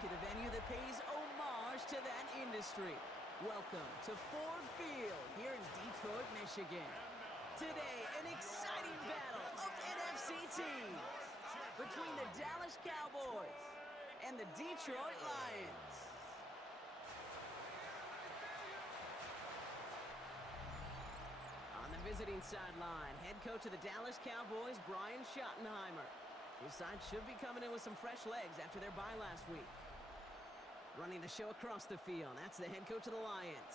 back at a venue that pays homage to that industry. Welcome to Ford Field here in Detroit, Michigan. Today, an exciting battle of NFC teams between the Dallas Cowboys and the Detroit Lions. On the visiting sideline, head coach of the Dallas Cowboys, Brian Schottenheimer. His side should be coming in with some fresh legs after their bye last week. Running the show across the field, that's the head coach of the Lions.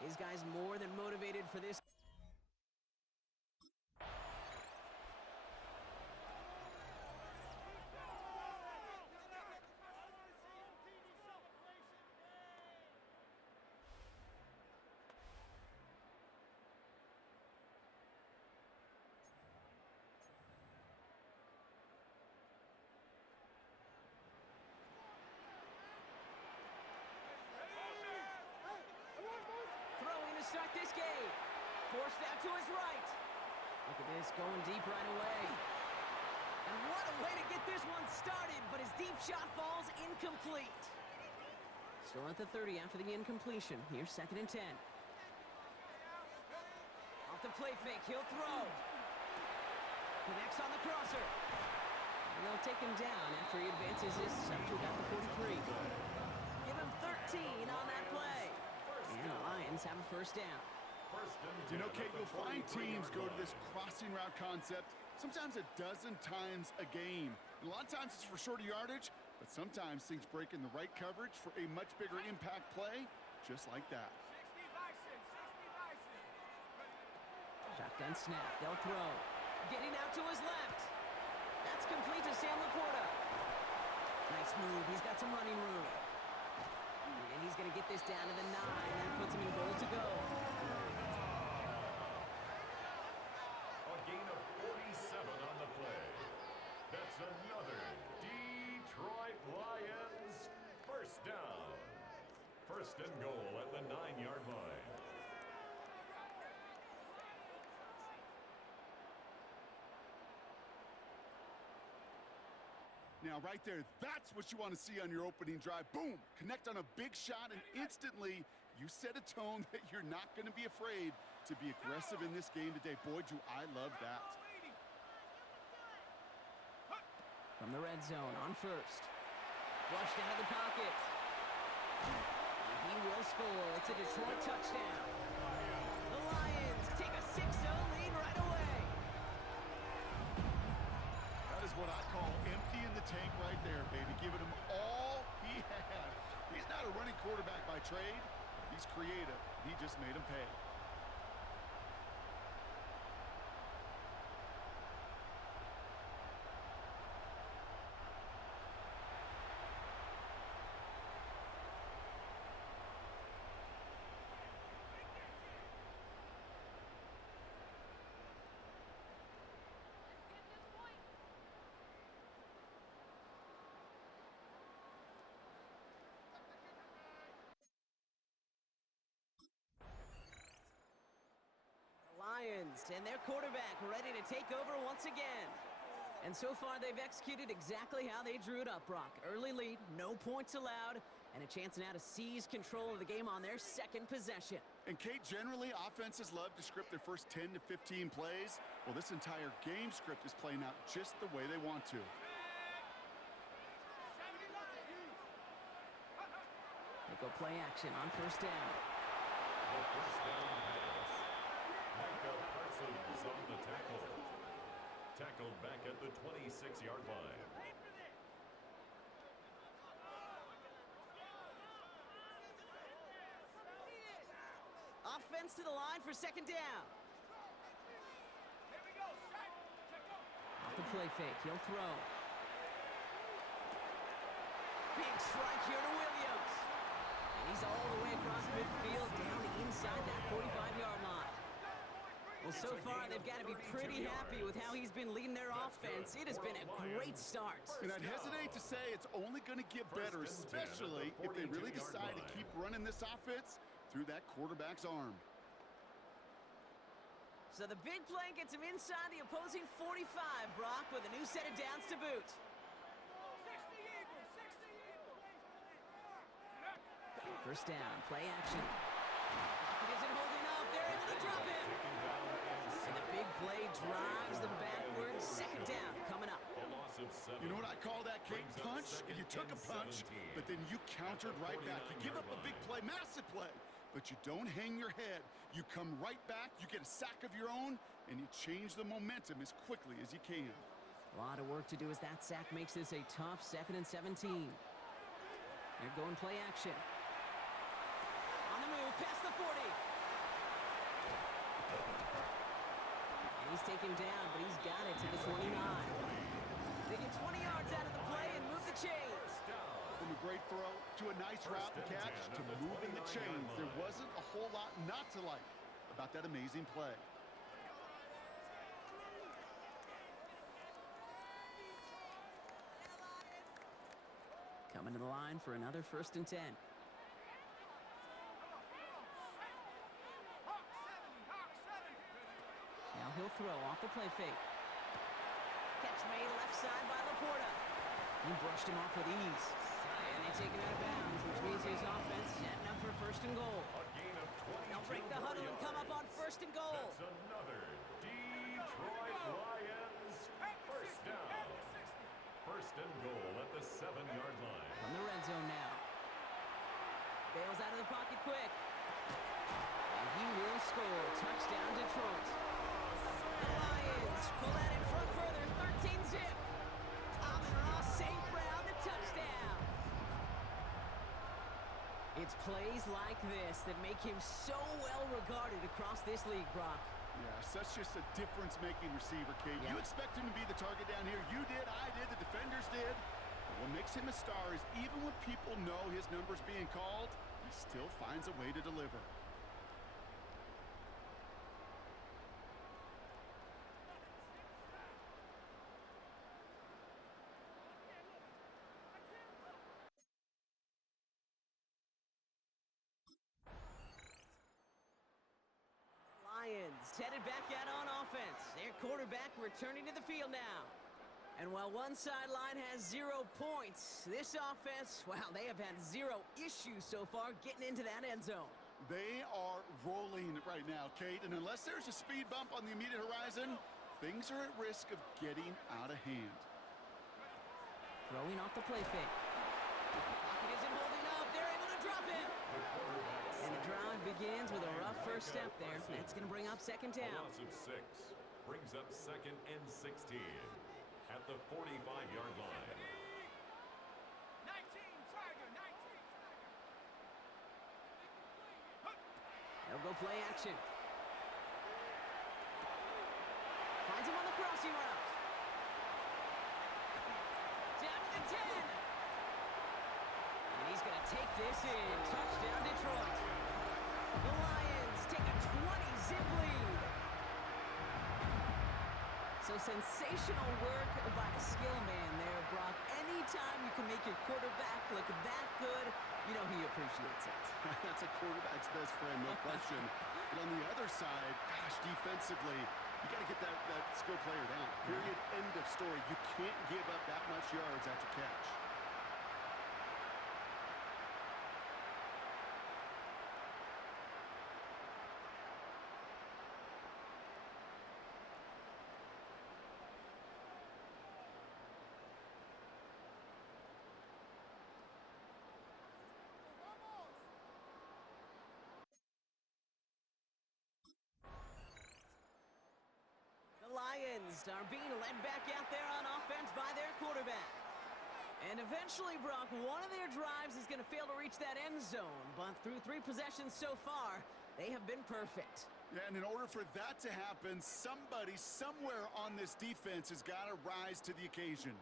These guys more than motivated for this. Start this game. Forced out to his right. Look at this, going deep right away. And what a way to get this one started, but his deep shot falls incomplete. Still at the 30 after the incompletion. Here's 2nd and 10. Off the play fake, he'll throw. Connects on the crosser. And they'll take him down after he advances this up to about the 43. Give him 13 on that play. And the Lions have a first down. You know, Kate, you'll find teams go to this crossing route concept sometimes a dozen times a game. And a lot of times it's for shorter yardage, but sometimes things break in the right coverage for a much bigger impact play, just like that. Shotgun snap, they'll throw. Getting out to his left. That's complete to Sam Laporta. Nice move, he's got some running room. And he's going to get this down to the 9. That puts him in goal to go. A gain of 47 on the play. That's another Detroit Lions first down. First and goal at the 9-yard line. Now, right there, that's what you want to see on your opening drive. Boom! Connect on a big shot, and instantly you set a tone that you're not going to be afraid to be aggressive in this game today. Boy, do I love that. From the red zone on first. Flushed out of the pocket. And he will score. It's a Detroit touchdown. The Lions take a 6-0 lead right away. That is what I call emptying the tank right there, baby. Giving him all he had. He's not a running quarterback by trade. He's creative. He just made him pay. Lions and their quarterback ready to take over once again. And so far, they've executed exactly how they drew it up, Brock. Early lead, no points allowed, and a chance now to seize control of the game on their second possession. And, Kate, generally, offenses love to script their first 10 to 15 plays. Well, this entire game script is playing out just the way they want to. They go play action on first down. The first down pass. Micah Parsons on the tackle. Tackled back at the 26-yard line. Offense to the line for second down. Off the play fake, he'll throw. Big strike here to Williams. And he's all the way across midfield down inside that 45-yard line. Well, so far, they've got to be pretty happy with how he's been leading their offense. It has been a great start. And I'd hesitate to say it's only going to get better, especially if they really decide to keep running this offense through that quarterback's arm. So the big play gets him inside the opposing 45, Brock, with a new set of downs to boot. 60 Eagles, 60 Eagles. First down, play action. Pocket isn't holding up. They're able to drop him. And the big play drives them backwards. Second down coming up. A loss of 7. You know what I call that, Kate? Punch. You took a punch, but then you countered right back. You give up a big play, massive play, but you don't hang your head. You come right back, you get a sack of your own, and you change the momentum as quickly as you can. A lot of work to do as that sack makes this a tough 2nd and 17. They're going play action. On the move, past the 40. And he's taken down, but he's got it to the 29. They get 20 yards out of the play and move the chains. From a great throw to a nice route and catch to moving the chains, there wasn't a whole lot not to like about that amazing play. Coming to the line for another 1st and 10. Now he'll throw off the play fake. Catch made left side by Laporta. He brushed him off with ease. And they take him out of bounds, which means his offense setting up for 1st and goal. A gain of 22. They'll break the huddle and come up on 1st and goal. That's another Detroit Lions first down. 1st and goal at the 7-yard line. From the red zone now. Bails out of the pocket quick. And he will score. Touchdown, Detroit. The Lions pull that in front further. 13-zip. Amon-Ra St. Brown to touchdown. It's plays like this that make him so well regarded across this league, Brock. Yeah, such just a difference-making receiver, Kate. Yeah. You expect him to be the target down here. You did, I did, the defenders did. But what makes him a star is even when people know his number's being called, he still finds a way to deliver. Lions headed back out on offense. Their quarterback returning to the field now. And while one sideline has 0 points, this offense, well, they have had 0 issues so far getting into that end zone. They are rolling right now, Kate, and unless there's a speed bump on the immediate horizon, things are at risk of getting out of hand. Throwing off the play fake. Pocket isn't holding up. They're able to drop him. And the drive begins with a rough first step there. That's going to bring up 2nd A down. loss of 6 brings up 2nd and 16 at the 45-yard line. 19, Tiger, 19. They'll go play action. Finds him on the crossing route. Down to the 10. And he's going to take this in. Touchdown, Detroit. The Lions take a 20-zip lead. So sensational work by the skill man there, Brock. Anytime you can make your quarterback look that good, you know he appreciates it. That's a quarterback's best friend, no question. But on the other side, gosh, defensively, you got to get that skill player down. Period, end of story. You can't give up that much yards after catch. The Lions are being led back out there on offense by their quarterback. And eventually, Brock, one of their drives is going to fail to reach that end zone. But through 3 possessions so far, they have been perfect. Yeah, and in order for that to happen, somebody somewhere on this defense has got to rise to the occasion.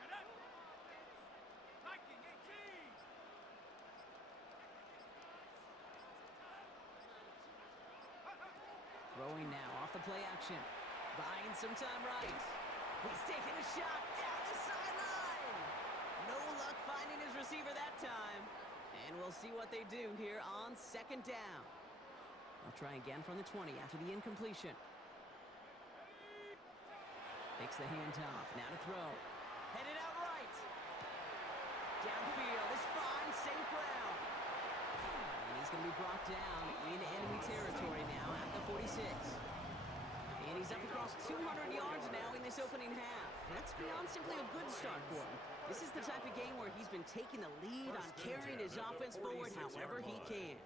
Shut up. Viking 18. Throwing now off the play action. Buying some time right. He's taking a shot down the sideline. No luck finding his receiver that time. And we'll see what they do here on 2nd down. They'll try again from the 20 after the incompletion. Takes the handoff. Now to throw. Headed out right. Downfield, this finds St. Brown. And he's going to be brought down in enemy territory now at the 46. And he's up across 200 yards now in this opening half. That's beyond simply a good start for him. This is the type of game where he's been taking the lead on carrying his offense forward however he can.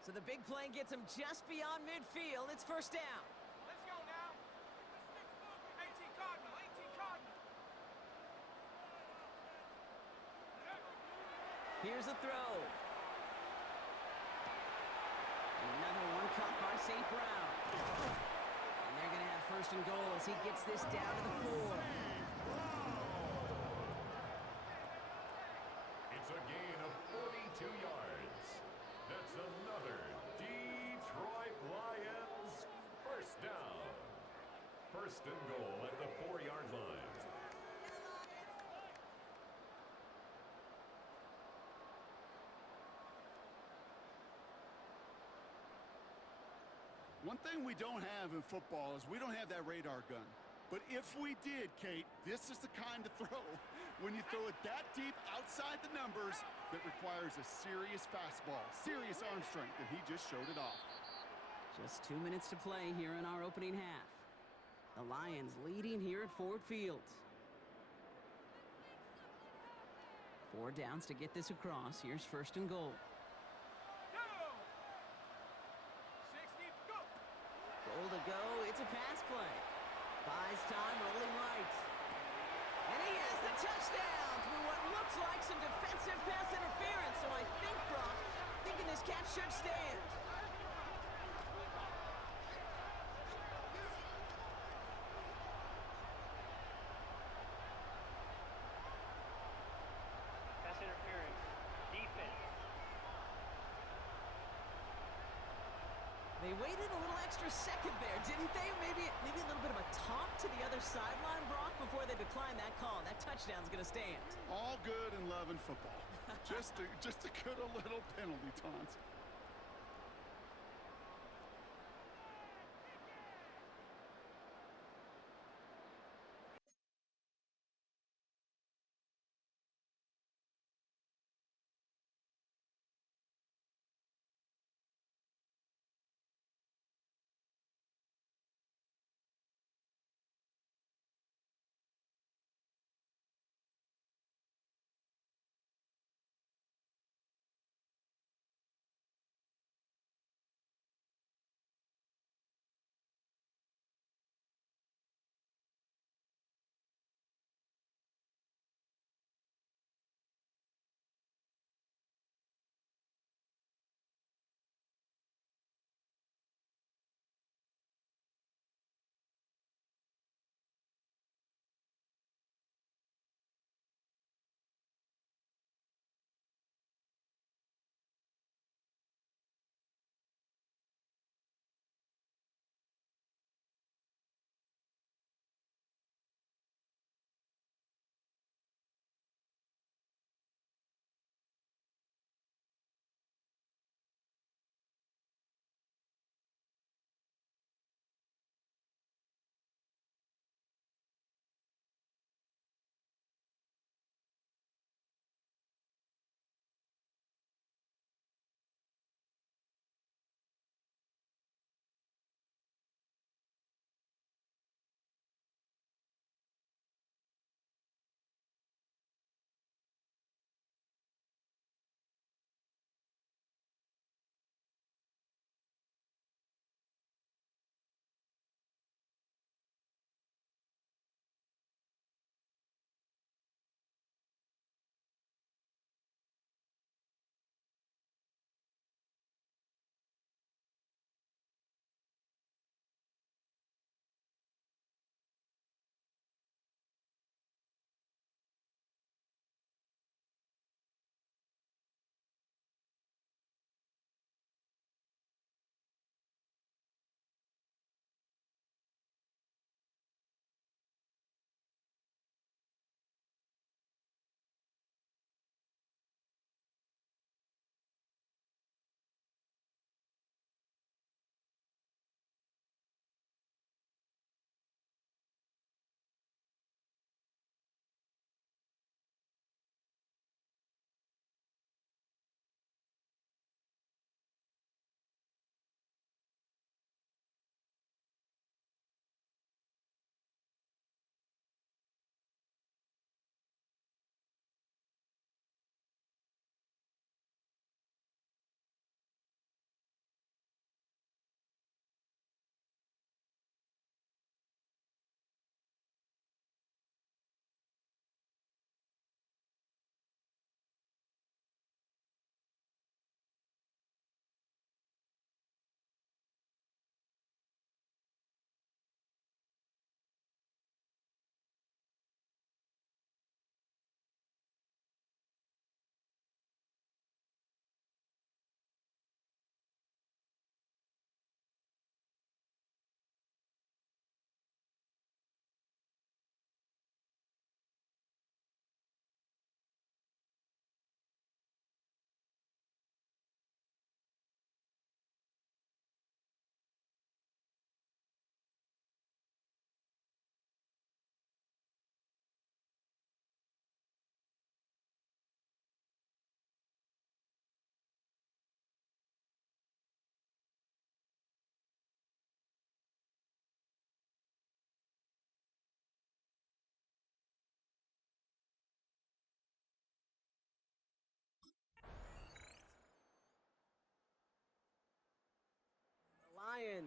So the big play gets him just beyond midfield. It's first down. Let's go now. 18 Cardinal, 18 Cardinal. Here's a throw. Another one caught by St. Brown. And they're going to have first and goal as he gets this down to the 4. It's a gain of 42 yards. That's another Detroit Lions first down. First and goal at the 4-yard line. One thing we don't have in football is we don't have that radar gun. But if we did, Kate, this is the kind of throw, when you throw it that deep outside the numbers, that requires a serious fastball, serious arm strength, and he just showed it off. Just 2 minutes to play here in our opening half. The Lions leading here at Ford Field. 4 downs to get this across. Here's first and goal. Go! 60, go! Goal to go. It's a pass play. Buys time, rolling right. And he has the touchdown through what looks like some defensive pass interference. So I think, Brock, thinking this catch should stand. Pass interference. Defense. They waited a little extra second there, didn't they? Maybe a little bit of a talk to the other sideline, Brock, before they declined that call. That touchdown's going to stand. All good and love in football. just a good little penalty taunt.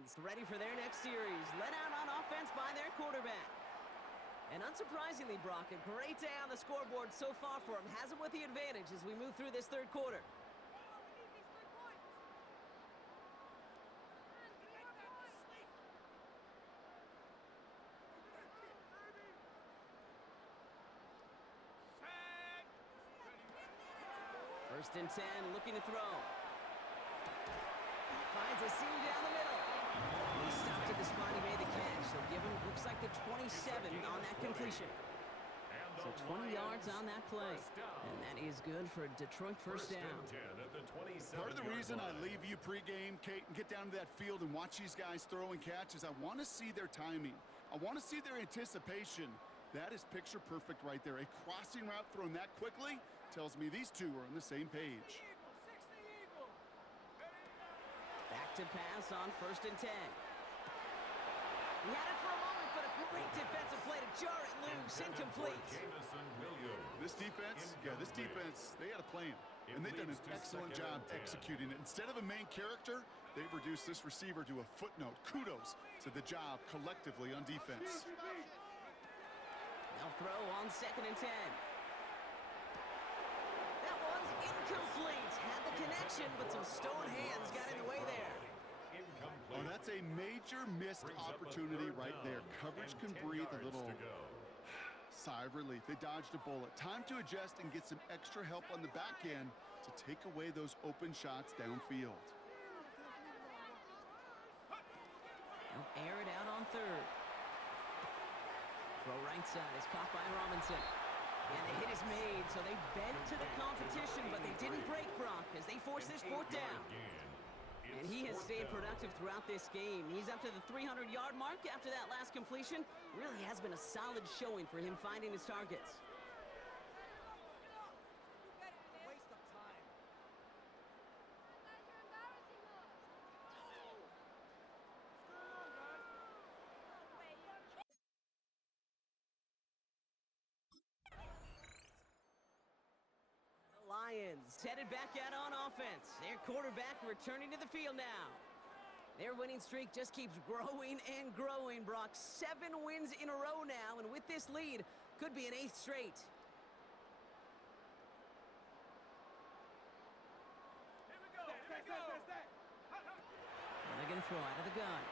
Lions, ready for their next series, led out on offense by their quarterback. And unsurprisingly, Brock, a great day on the scoreboard so far for him. Has him with the advantage as we move through this third quarter. First and 10, looking to throw. Finds a seam down the middle. And he stopped at the spot he made the catch. So give him, looks like the 27 on that completion. So 20 yards on that play. And that is good for a Detroit first down. Part of the reason I leave you pregame, Kate, and get down to that field and watch these guys throw and catch is I want to see their timing. I want to see their anticipation. That is picture perfect right there. A crossing route thrown that quickly tells me these two are on the same page. Back to pass on first and 10. He had it for a moment, but a great defensive play to jar it loose. Incomplete. This defense, they had a plan. And they've done an excellent job executing it. Instead of a main character, they've reduced this receiver to a footnote. Kudos to the job collectively on defense. They'll throw on second and 10. That one's incomplete. Had the connection, but some stone hands got in the way there. Oh, that's a major missed opportunity right there. Coverage can breathe a little sigh of relief. They dodged a bullet. Time to adjust and get some extra help on the back end to take away those open shots downfield. They'll air it out on third. Throw right side is caught by Robinson. And the hit is made, so they bent to the competition, but they didn't break Brock as they force this fourth down. And he has stayed productive throughout this game. He's up to the 300-yard mark after that last completion. Really has been a solid showing for him finding his targets. Lions headed back out on offense. Their quarterback returning to the field now. Their winning streak just keeps growing and growing, Brock. 7 wins in a row now, and with this lead, could be an 8th straight. Here we go. And they're going to throw out of the gun.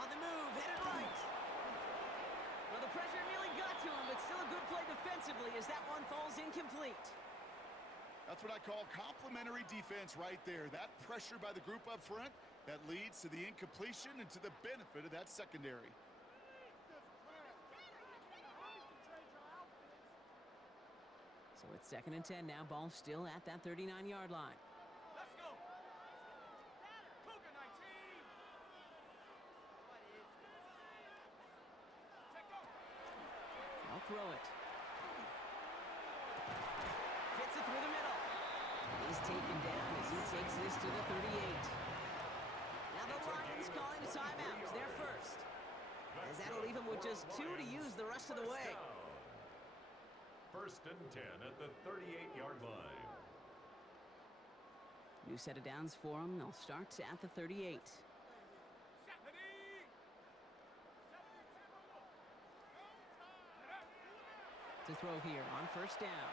On the move, headed right. Well, the pressure nearly got to him, but still a good play defensively as that one falls incomplete. That's what I call complimentary defense right there. That pressure by the group up front, that leads to the incompletion and to the benefit of that secondary. So it's second and 10 now. Ball still at that 39-yard line. Let's go. Cougar 19. Check go. I'll throw it. Fits it through the middle. He's taken down as he takes this to the 38. Now the Lions calling a timeout. They're first. As that'll leave him with just 2 to use the rest of the way. First and 10 at the 38-yard line. New set of downs for him. They'll start at the 38. To throw here on first down.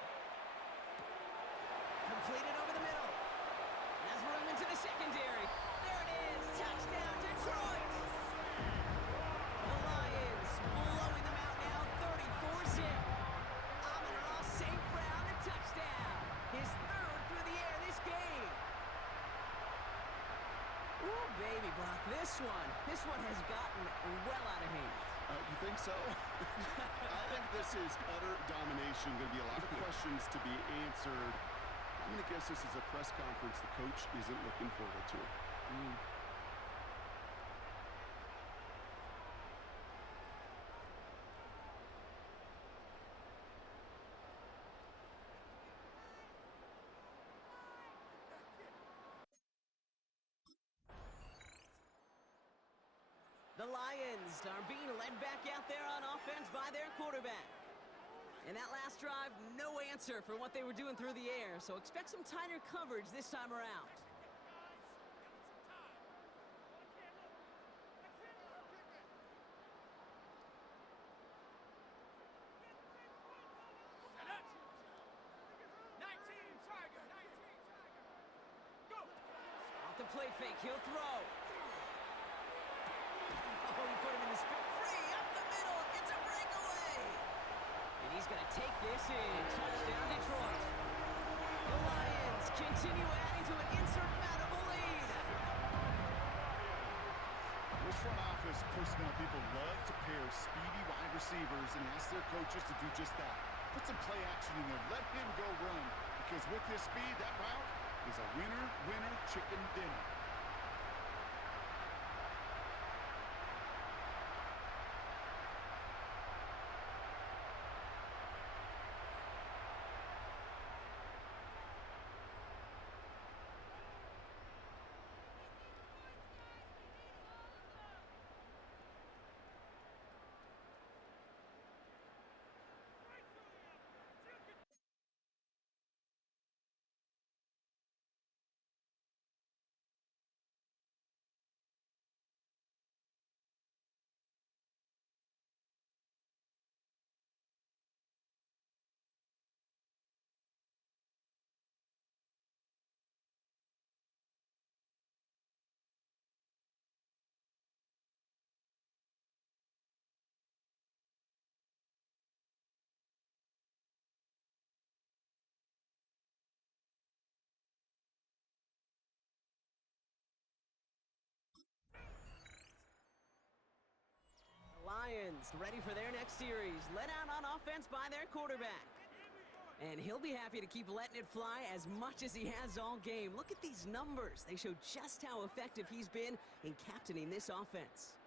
Completed over the middle. Has room into the secondary. There it is. Touchdown, Detroit. The Lions blowing them out now, 34-zip. Amon-Ra St. Brown, a touchdown. His 3rd through the air this game. Ooh, baby, Brock, this one has gotten well out of hand. You think so? I think this is utter domination. Going to be a lot of questions to be answered. I'm going to guess this is a press conference the coach isn't looking forward to. The Lions are being led back out there on offense by their quarterback. And that last drive, no answer for what they were doing through the air, so expect some tighter coverage this time around. play fake. He'll throw. Oh, he put him in the spin. Free up the middle. It's a breakaway. And he's going to take this in. Touchdown, Detroit. The Lions continue adding to an insurmountable lead. Those front office personnel people love to pair speedy wide receivers and ask their coaches to do just that. Put some play action in there. Let him go run. Because with his speed, that route is a winner, winner, chicken dinner. Lions ready for their next series. Let out on offense by their quarterback. And he'll be happy to keep letting it fly as much as he has all game. Look at these numbers. They show just how effective he's been in captaining this offense.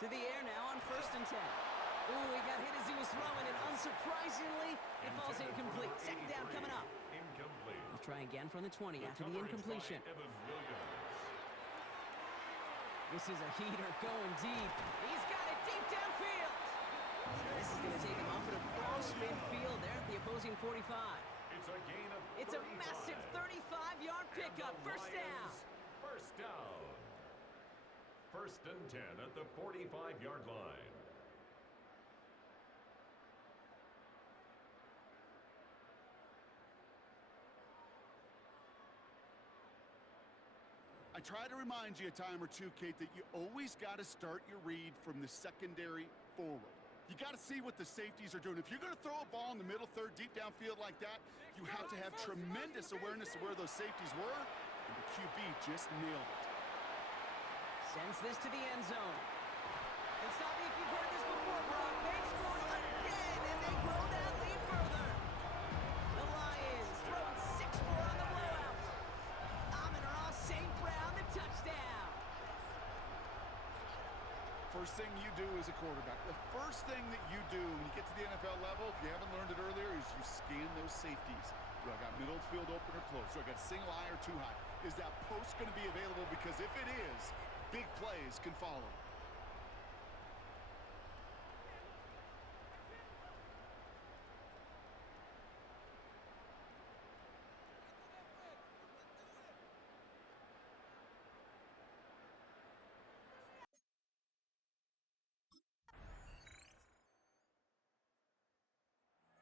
To the air now on 1st and 10. Ooh, he got hit as he was throwing, and unsurprisingly, it falls incomplete. Second down coming up. Incomplete. He'll try again from the 20 after the incompletion. This is a heater going deep. He's got it deep downfield. This is going to take him up and across midfield there at the opposing 45. It's a gain of It's a massive 35-yard pickup. First down. First down. 1st and 10 at the 45-yard line. I try to remind you a time or two, Kate, that you always got to start your read from the secondary forward. You got to see what the safeties are doing. If you're going to throw a ball in the middle third, deep downfield like that, you have to have tremendous awareness of where those safeties were, and the QB just nailed it. Sends this to the end zone. And stop me if you've heard this before, Brock. They've scored again, and they grow that lead further. The Lions throwing 6 more on the blowout. Amon-Ra St. Brown, the touchdown. First thing you do as a quarterback, the first thing that you do when you get to the NFL level, if you haven't learned it earlier, is you scan those safeties. Do I got middle field open or close? Do I got single high or too high? Is that post going to be available? Because if it is, big plays can follow.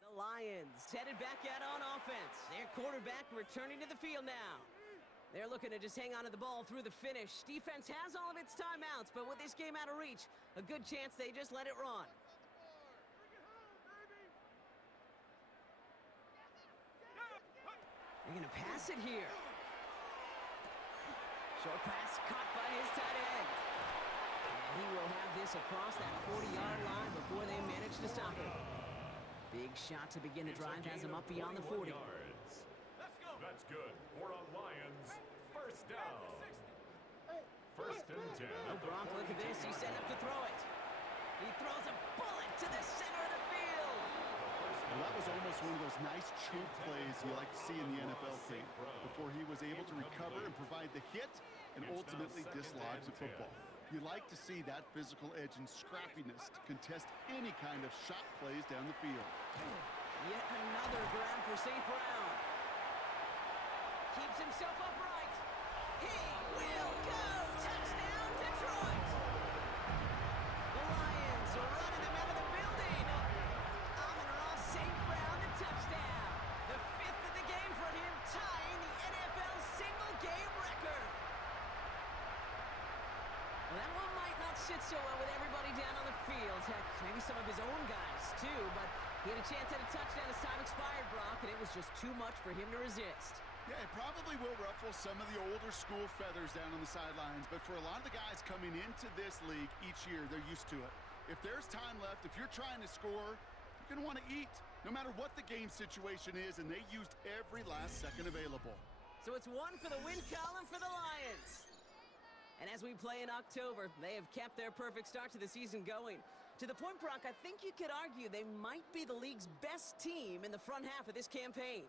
The Lions headed back out on offense. Their quarterback returning to the field now. They're looking to just hang on to the ball through the finish. Defense has all of its timeouts, but with this game out of reach, a good chance they just let it run. They're going to pass it here. Short pass caught by his tight end. And he will have this across that 40-yard line before they manage to stop him. Big shot to begin the drive has him up beyond the 40. Yards. That's good for a Lions first down. 1st and 10. Oh, Brock, look at this. He's set up to throw it. He throws a bullet to the center of the field. Well, that was almost one of those nice choke plays you like to see in the NFL, Kate, before he was able to recover and provide the hit and ultimately dislodge the football. You like to see that physical edge and scrappiness to contest any kind of shot plays down the field. Yet another grab for St. Brown. Keeps himself upright. He will go. Touchdown, Detroit. The Lions are running them out of the building. Amon-Ra St. Brown, the touchdown. did so well with everybody down on the field. Heck, maybe some of his own guys, too. But he had a chance at a touchdown as time expired, Brock, and it was just too much for him to resist. Yeah, it probably will ruffle some of the older school feathers down on the sidelines, but for a lot of the guys coming into this league each year, they're used to it. If there's time left, if you're trying to score, you're going to want to eat, no matter what the game situation is, and they used every last second available. So it's one for the win column for the Lions. And as we play in October, they have kept their perfect start to the season going. To the point, Brock, I think you could argue they might be the league's best team in the front half of this campaign.